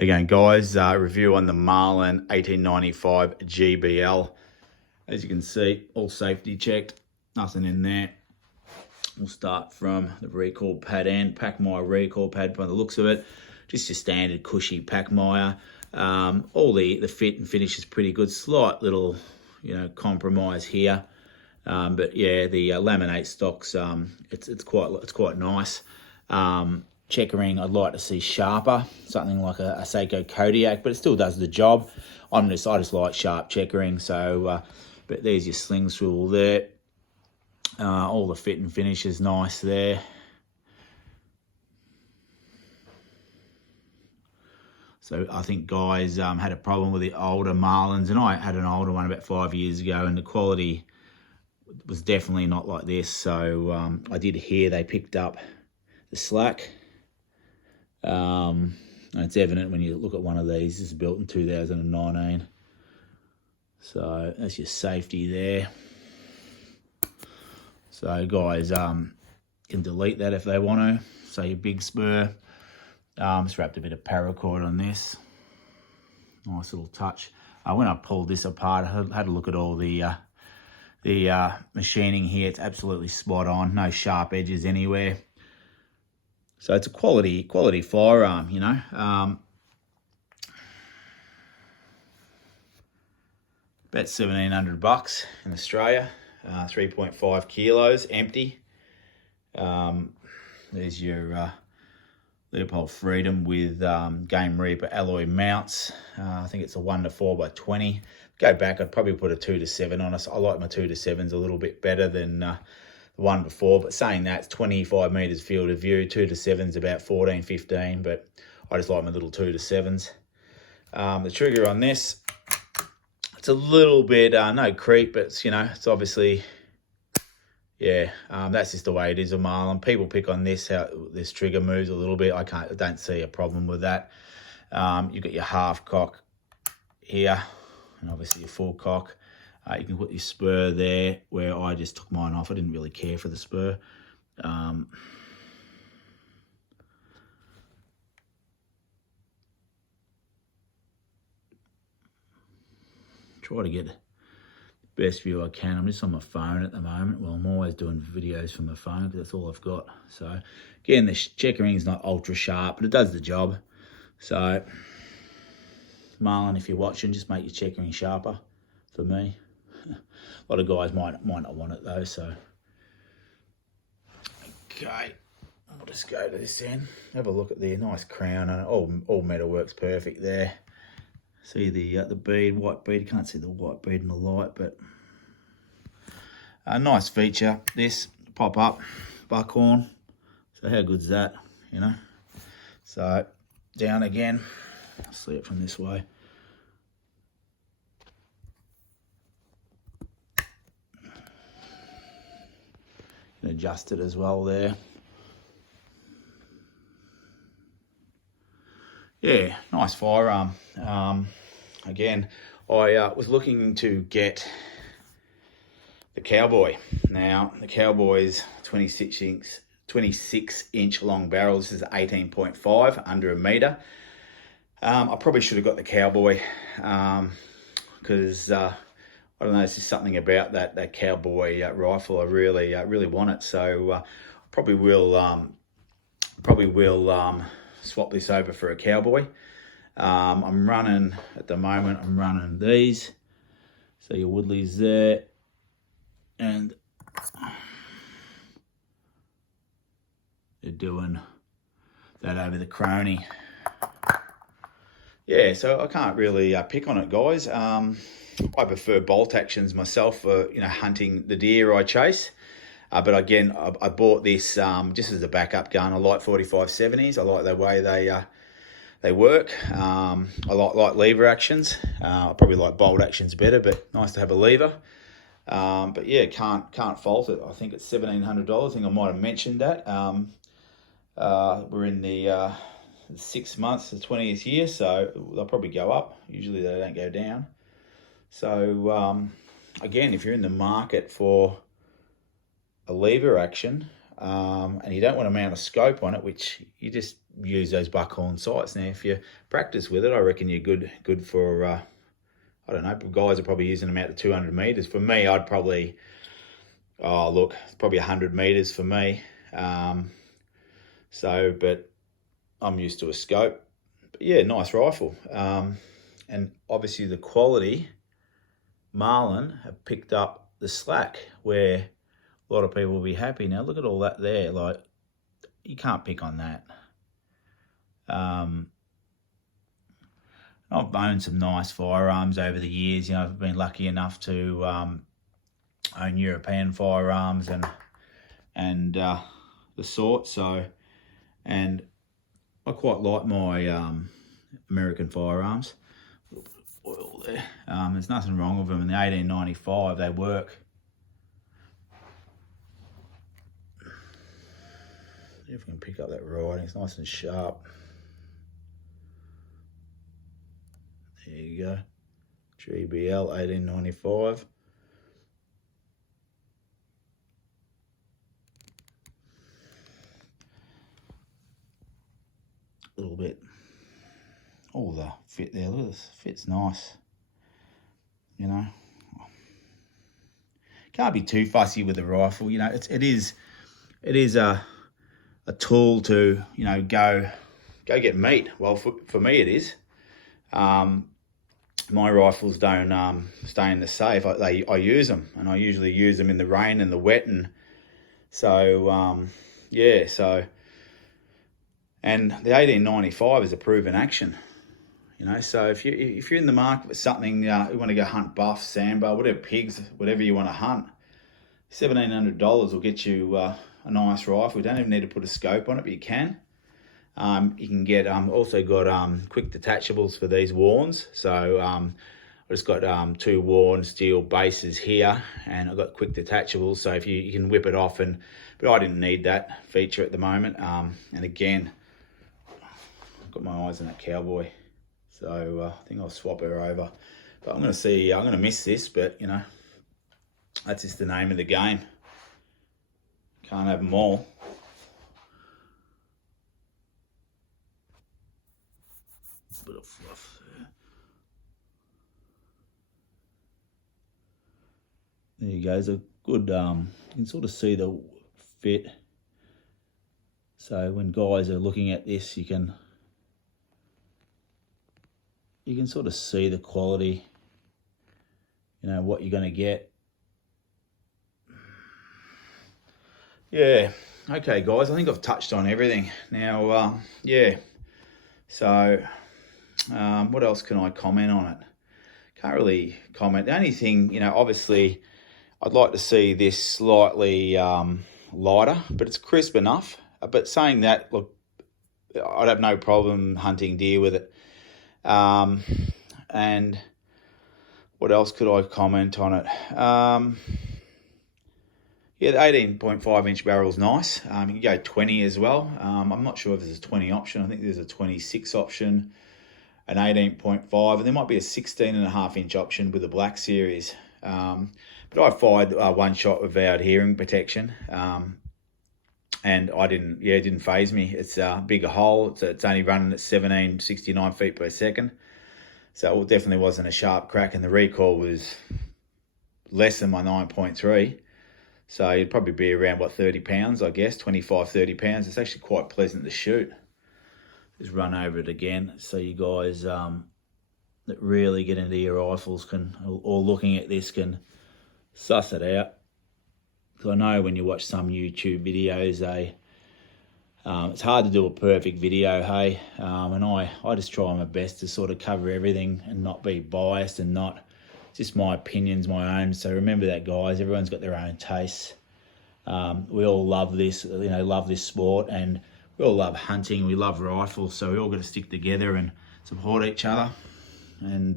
Again, guys, review on the Marlin 1895 GBL. As you can see, all safety checked, nothing in there. We'll start from the recoil pad end, Packmire recoil pad by the looks of it. Just your standard cushy Packmire. All the fit and finish is pretty good. Slight little, compromise here. But yeah, the laminate stocks, it's quite nice. Checkering, I'd like to see sharper, something like a Seiko Kodiak, but it still does the job. I just like sharp checkering. So, but there's your sling swivel there. All the fit and finish is nice there. So I think guys had a problem with the older Marlins, and I had an older one about 5 years ago, and the quality was definitely not like this. So I did hear they picked up the slack. And it's evident when you look at one of these. This is built in 2019. So that's your safety there. So guys can delete that if they want to. So your big spur. Just wrapped a bit of paracord on this. Nice little touch. When I pulled this apart, I had a look at all the machining here. It's absolutely spot on. No sharp edges anywhere. So it's a quality firearm, About 1,700 bucks in Australia. 3.5 kilos, empty. There's your Leopold Freedom with Game Reaper alloy mounts. I think it's a 1-4x20. Go back, I'd probably put a 2-7 on us. I like my 2-7s a little bit better than the 1-4, but saying that, it's 25 metres field of view. 2-7's about 14, 15, but I just like my little 2-7s. The trigger on this, it's a little bit, no creep, but it's obviously, yeah, that's just the way it is a Marlin. People pick on this, how this trigger moves a little bit. I don't see a problem with that. You've got your half cock here, and obviously your full cock. You can put your spur there, where I just took mine off. I didn't really care for the spur. Try to get the best view I can. I'm just on my phone at the moment. Well, I'm always doing videos from my phone because that's all I've got. So, again, the checkering is not ultra sharp, but it does the job. So, Marlin, if you're watching, just make your checkering sharper for me. A lot of guys might not want it though, so. Okay, I'll just go to this end. Have a look at the nice crown, and all metal works perfect there. See the bead, white bead. Can't see the white bead in the light, but a nice feature. This pop up buckhorn. So how good's that? So down again. I'll see it from this way. Adjust it as well there. Yeah, nice firearm. Again, I was looking to get the Cowboy. Now, the Cowboy's 26-inch long barrel. This is 18.5, under a metre. I probably should have got the Cowboy because I don't know, there's just something about that Cowboy rifle. I really want it. So probably will swap this over for a Cowboy. I'm running at the moment. I'm running these. So your Woodleys there, and they're doing that over the Crony. Yeah, so I can't really pick on it, guys. I prefer bolt actions myself for hunting the deer I chase. But again, I bought this just as a backup gun. I like 45-70s. I like the way they work. I like lever actions. I probably like bolt actions better, but nice to have a lever. But yeah, can't fault it. I think it's $1,700. I think I might have mentioned that. We're in the 6 months, the 20th year, so they'll probably go up. Usually they don't go down. So again, if you're in the market for a lever action, and you don't want to mount a scope on it, which you just use those buckhorn sights. Now, if you practice with it, I reckon you're good for, I don't know, guys are probably using them out to 200 metres. For me, I'd probably, it's probably 100 metres for me. But I'm used to a scope. But yeah, nice rifle. And obviously the quality, Marlin have picked up the slack where a lot of people will be happy. Now look at all that there. Like, you can't pick on that. I've owned some nice firearms over the years. I've been lucky enough to own European firearms and the sort. So, and I quite like my American firearms. A little bit of oil there. There's nothing wrong with them. In the 1895, they work. See if we can pick up that writing. It's nice and sharp. There you go. GBL 1895. A little bit. Oh, the fit there. Look at this. Fit's nice. Can't be too fussy with the rifle. It is a tool to go get meat. Well, for me it is. My rifles don't stay in the safe. I use them, and I usually use them in the rain and the wet, and so and the 1895 is a proven action. So if you're in the market for something, you want to go hunt buff, sambar, whatever, pigs, whatever you want to hunt, $1,700 will get you a nice rifle. You don't even need to put a scope on it, but you can. You can get also got quick detachables for these Warns. So I've just got 2 Warn steel bases here, and I've got quick detachables. So if you can whip it off, but I didn't need that feature at the moment. And again, I've got my eyes on that cowboy. So I think I'll swap her over. But I'm going to miss this, but that's just the name of the game. Can't have them all. Bit of fluff there. There you go. It's a good, you can sort of see the fit. So when guys are looking at this, you can sort of see the quality, what you're going to get. Yeah. Okay, guys, I think I've touched on everything. Now, So, what else can I comment on it? Can't really comment. The only thing, obviously, I'd like to see this slightly lighter, but it's crisp enough. But saying that, look, I'd have no problem hunting deer with it. And what else could I comment on it? The 18.5 inch barrel is nice. You can go 20 as well. I'm not sure if there's a 20 option. I think there's a 26 option, an 18.5, and there might be a 16.5 inch option with the Black Series. But I fired one shot without hearing protection, and it didn't faze me. It's a bigger hole. It's only running at 1769 feet per second. So it definitely wasn't a sharp crack, and the recoil was less than my 9.3. So you'd probably be around, 30 pounds, I guess, 25, 30 pounds. It's actually quite pleasant to shoot. Just run over it again so you guys that really get into your rifles or looking at this can suss it out. Because I know when you watch some YouTube videos, it's hard to do a perfect video, hey? And I just try my best to sort of cover everything and not be biased and not just my opinions, my own. So remember that, guys. Everyone's got their own tastes. We all love this, love this sport, and we all love hunting. We love rifles, so we all got to stick together and support each other. And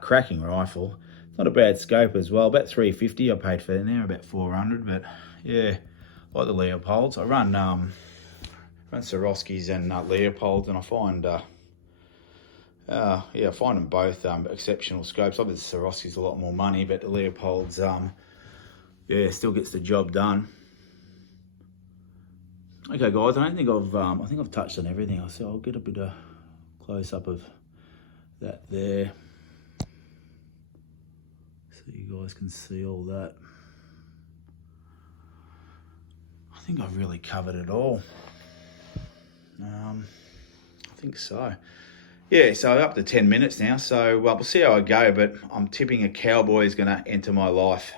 cracking rifle. Not a bad scope as well. About $350 I paid for it now, about $400. But yeah, like the Leopolds. I run Swarovskis and Leopolds, and I find Yeah, I find them both exceptional scopes. Obviously, Swarovski's a lot more money, but the Leopold's, yeah, still gets the job done. Okay, guys, I think I've touched on everything. So I'll get a bit of close up of that there, so you guys can see all that. I think I've really covered it all. I think so. Yeah, so up to 10 minutes now. So we'll see how I go, but I'm tipping a cowboy is going to enter my life.